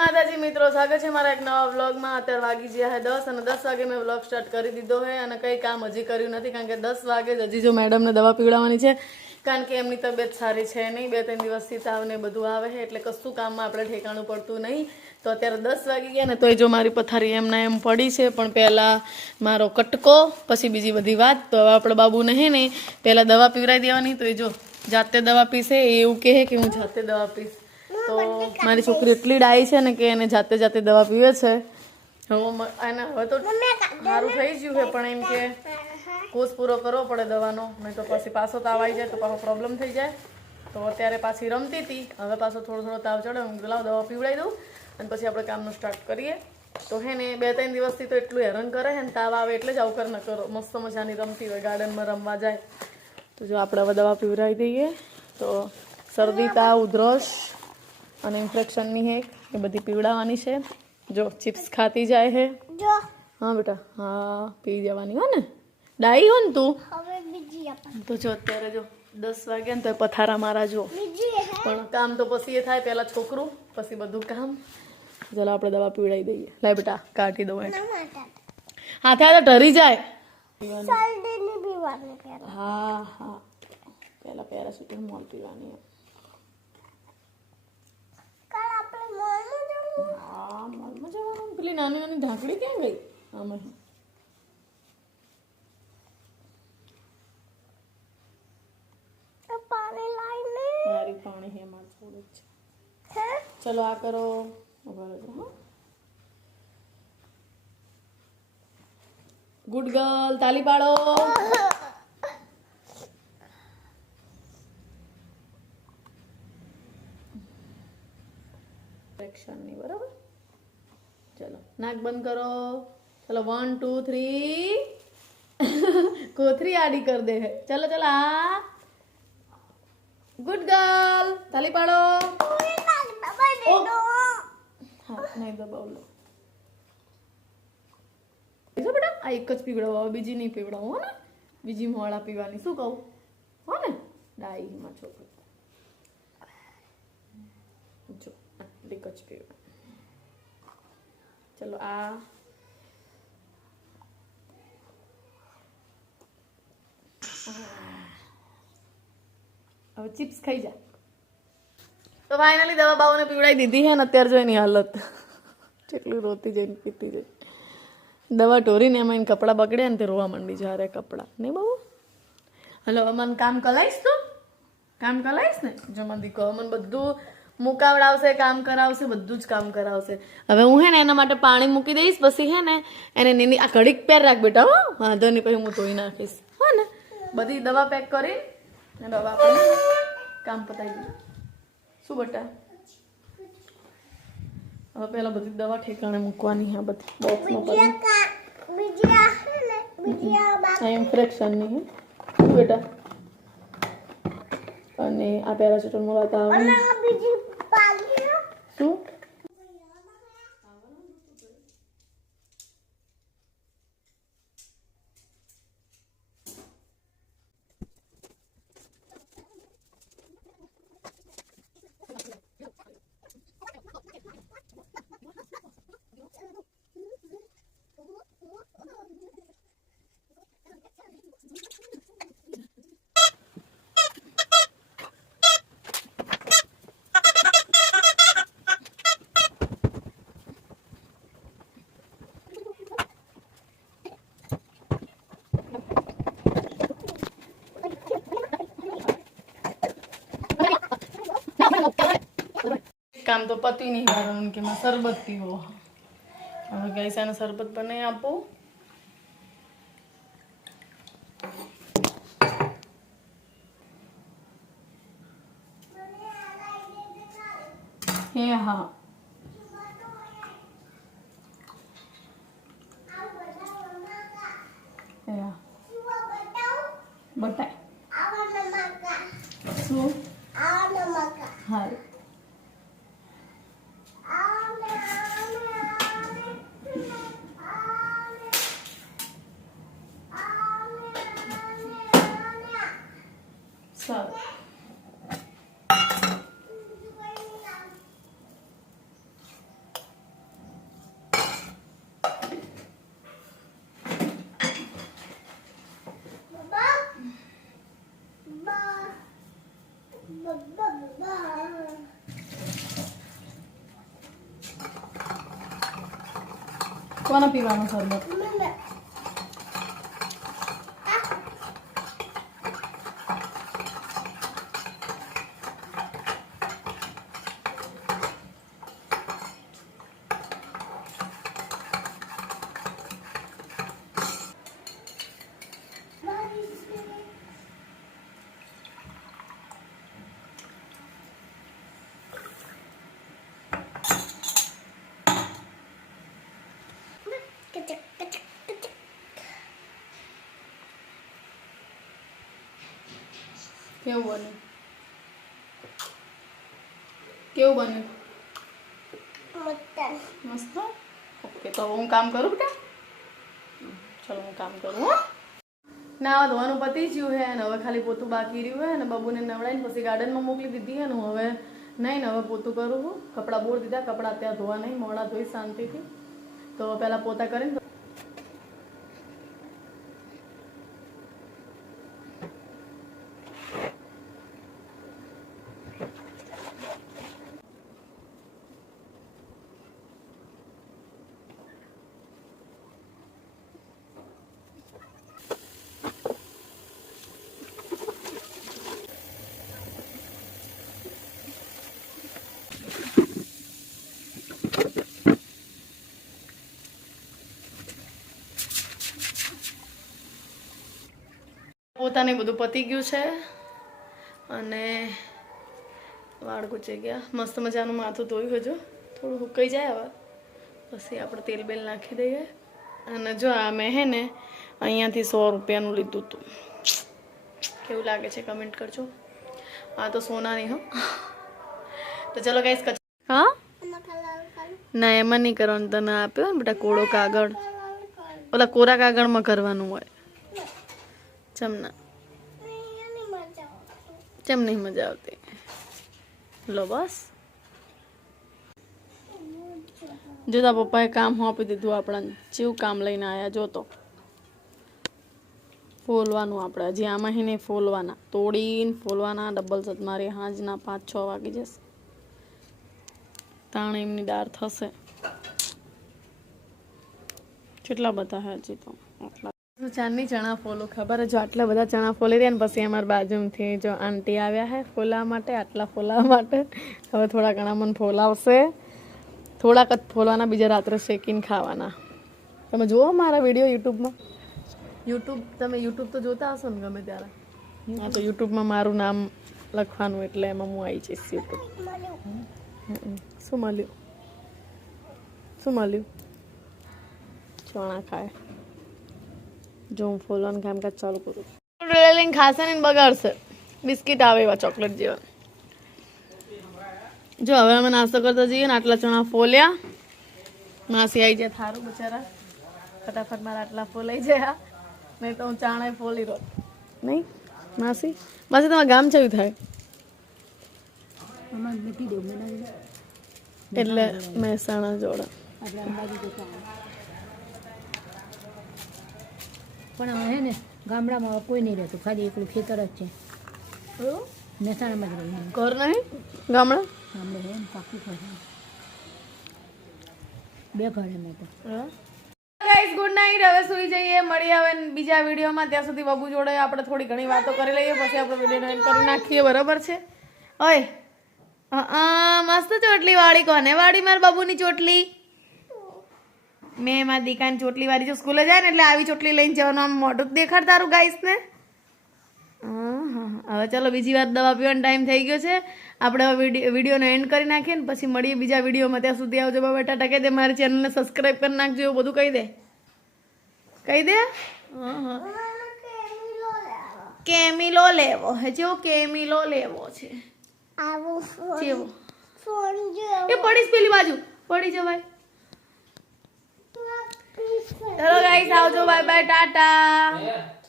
માતાજી મિત્રો, સ્વાગત છે મારા એક નવા વ્લોગમાં. અત્યારે વાગી ગયા છે દસ અને દસ વાગે મેં વ્લોગ સ્ટાર્ટ કરી દીધો છે અને કંઈ કામ હજી કર્યું નથી કારણ કે દસ વાગે જ હજી જો મેડમને દવા પીવડાવવાની છે, કારણ કે એમની તબિયત સારી છે નહીં. બે ત્રણ દિવસથી તાવ ને બધું આવે છે એટલે કશું કામમાં આપણે ઠેકાણું પડતું નહીં. તો અત્યારે દસ વાગી ગયા ને તોય જો મારી પથારી એમના એમ પડી છે, પણ પહેલાં મારો કટકો, પછી બીજી બધી વાત. તો હવે આપણે બાબુ નહીં ને, પહેલાં દવા પીવડાવી દેવાની. તો એ જો જાતે દવા પીશે એવું કહે કે હું જાતે દવા પીશ તો મારી છોકરી એટલી ડાઈ છે ને કે એને જાતે જાતે દવા પીવે છે. હવે મ- હવે તો સારું થઈ ગયું છે પણ એમ કે કોર્સ પૂરો કરવો પડે દવાનો. નહીં તો પછી પાછો તાવ આવી જાય તો પાછો પ્રોબ્લેમ થઈ જાય. તો અત્યારે પાછી રમતી હતી. હવે પાછો થોડો થોડો તાવ ચડે. હું લાવ દવા પીવડાવી દઉં અને પછી આપણે કામનું સ્ટાર્ટ કરીએ. તો હે ને બે ત્રણ દિવસથી તો એટલું હેરાન કરે હે ને તાવ આવે એટલે જ આવું કર ન કરો. મસ્ત મજાની રમતી હોય ગાર્ડનમાં રમવા જાય. તો જો આપણે હવે દવા પીવડાવી દઈએ. તો શરદી તાવ ઉધરસ અને ઇન્ફેક્શનની હેક એ બધી પીવડાવવાની છે. જો ચિપ્સ ખાતી જાય છે જો. હા બેટા હા પી જવાની હો ને. ડાઈ હો ને તું. હવે બીજી આપણ. તો જો અત્યારે જો દસ વાગે ને તો પથારા મારા જો. પણ કામ તો પછી એ થાય પહેલાં છોકરું પછી બધું કામ. ચાલો આપણે દવા પીવડાવી દઈએ. લાય બેટા કાઢી દઉં એટલે હાથે હાથે ઢરી જાય. હા હા. પહેલાં પેરાસિટામોલ પીવાની કાલ આપણે મોલમાં જવું હા મોલમાં જવાનું પેલી નાની નાની ઢાંકડી ક્યાં ગઈ? આમાં પાણી હે થોડું ચલો આ કરો. ગુડ ગર્લ તાલી પાડો. એક્શનની બરાબર ચલો નાક બંધ કરો ચલો વન ટુ થ્રી કોથરી આડી કર દે હે ચલો ચલો આ ગુડ ગર્લ તાલી પાડો ઓ. હા નહીં દબાવ લો જો બેટા આ એક જ પીવડાવો હવે બીજી નહીં પીવડાવો હો ને બીજી મોળા પીવાની શું કહું હો ને ડાઈમાં છોકરી જો આટલી જ પીવડા ચલો, આ હવે ચિપ્સ ખાઈ જા. તો ફાઇનલી દવા બાઓને પીવડાવી દીધી છે ને, અત્યારે જો એની હાલત. કેટલી રોતી જઈને પીતી જાય. દવા ઢોરીને એમાં એને કપડાં બગડે ને તે રોવા માંડી જ્યારે કપડાં. નહીં બહુ? હલો, અમન કામ કલાઈશ તું? કામ કલાઈશ ને? જો મને દીકો અમન બધું મુકાવડાવશે કામ કરાવશે બધું જ કામ કરાવશે. હવે હું હે ને એના માટે પાણી મૂકી દઈશ પછી હે ને એને નીની આ ઘડીક પેર રાખ બેટા હો. વાંધો નહીં પછી હું ધોઈ નાખીશ. હો ને. બધી દવા પેક કરી અને દવા આપણે કામ પતાવી દીધું શું બટા? હવે પેલા બધી દવા ઠેકાણે મૂકવાની હા આ બધી બોક્સમાં પડી. આ ઇન્ફેક્શનની હે શું બેટા? અને આ પેરાસિટામોલ હતા કામ તો પતિ નહીં મારું કે મેં શરબત પીવો. હવે ગઈસાને શરબત બનાવી આપું. હે હા. હે હા. બતાય આવા નમકા. શું? આવા નમકા. હા. કોને પીવાનું શરબત કેવું બન્યું? કેવું બન્યું? મસ્ત. ઓકે તો હું કામ કરું બેટા? ચલો હું કામ કરું હા. ના ધોવાનું પતી ગયું હે અને હવે ખાલી પોતું બાકી રહ્યું હે અને બબુને નવડાવીને પછી ગાર્ડનમાં મોકલી દીધી હે ને હવે નહીં ને હવે પોતું કરું છું કપડાં બોર દીધા કપડાં અત્યારે ધોવા નહીં મોડા ધોઈ શાંતિથી. તો પહેલાં પોતા કરીને પોતાને બધું પતી ગયું છે. અને વાળ ગુચી ગયા. મસ્ત મજાનું માથું ધોયું હજુ. થોડું હુકાઈ જાય હવે. પછી આપણે તેલ બેલ નાખી દઈએ. અને જો આ મેં હે ને અહીંયાથી સો રૂપિયાનું લીધું હતું કેવું લાગે છે કમેન્ટ કરજો. આ તો સોનાની હો. તો ચલો ગાઈસ કચ હા? ના, એમાં નહીં કરવાનું. તને આપ્યો ને બેટા કોળો કાગળ? ઓલા કોરા કાગળમાં કરવાનું હોય. ચમના ચમ નહીં મજા આવતી? લો બસ. જોતા પપ્પાએ કામ આપી દીધું આપણને, જેવું કામ લઈને આવ્યા જોતો ફોલવાનું આપણે, હજી આમાં હિને ફોલવાના. તોડીને ફોલવાના, ડબલ સત મારી હાંજના પાંચ છ વાગી જશે. તાણ એમની દાળ થશે. કેટલા બધા હજી તો. આટલા ચાંદની ચણા ફોલો ખબર જો આટલા બધા ચણા ફોલી રહ્યા ને પછી અમારા બાજુમાંથી જો આંટી આવ્યા હે ફોલા માટે આટલા ફોલા માટે. હવે થોડા ઘણા મને ફોલાવશે. થોડાક જ ફોલવાના બીજા રાત્રે શેકીને ખાવાના. તમે જુઓ મારા વીડિયો યુટ્યુબમાં. યુટ્યુબ તમે યુટ્યુબ તો જોતા હશો ને ગમે ત્યારે? હા તો યુટ્યુબમાં મારું નામ લખવાનું એટલે એમાં હું આવી જઈશ યુટ્યુબ. શું મળ્યું? શું મળ્યું? ચણા ખાય. જો હું ફોલોન કામકાજ ચાલુ કરું. લઈને ખાશે ને બગાડશે. બિસ્કિટ આવે એવા ચોકલેટ જેવા. જો હવે અમે નાસ્તો કરતા જઈએ ને આટલા ચણા ફોલ્યા. માસી આવી જાય થારું બિચારા. ફટાફટ મારા આટલા ફોલાઈ જાય. નહીં તો હું ચાણા ફોલી રહો. નહીં? માસી? માસી તમારા ગામ જેવું થાય? એટલે મહેસાણા જોડે. પણ હવે હે ને ગામડામાં કોઈ નહીં રહેતું ખાલી એકલું ખેતર જ છે. મહેસાણામાં જ રહી ઘર નહીં? ગામડા? ગામડે હે પાકું ઘર બે ઘર એમ તો. ગાઈઝ ગુડ નાઇટ હવે સુઈ જઈએ મળીએ આવે બીજા વિડીયોમાં. ત્યાં સુધી બબુ જોડે આપણે થોડી ઘણી વાતો કરી લઈએ પછી આપણે વીડિયો એન્ડ કરી નાખીએ બરાબર છે? ઓય મસ્ત ચોટલી વાળી કોને? વાળી મારી બાબુની ચોટલી? મેં એમાં દીકાની ચોટલી વાળી જો સ્કૂલે જાય ને એટલે આવી ચોટલી લઈને જવાનું આમ મોઢું જ દેખાડ તારું ગાઈસને હવે ચલો બીજી વાર દવા પીવાનો ટાઈમ થઈ ગયો છે. આપણે હવે વીડિયો એન્ડ કરી નાખીએ ને પછી મળીએ બીજા વિડીયોમાં. ત્યાં સુધી આવજો બાબા ટાટા કહી દે મારી ચેનલને સબસ્ક્રાઈબ કરી નાખજો એવું બધું કહી દે. કહી દે? હા હા મને કેમીલો લેવો. હે જેવો કેમિલો લેવો છે. આવો જેવો. એ પડીશ પેલી બાજુ. પડી જવાય. ચલો ગાઈસ આવજો બાય બાય ટાટા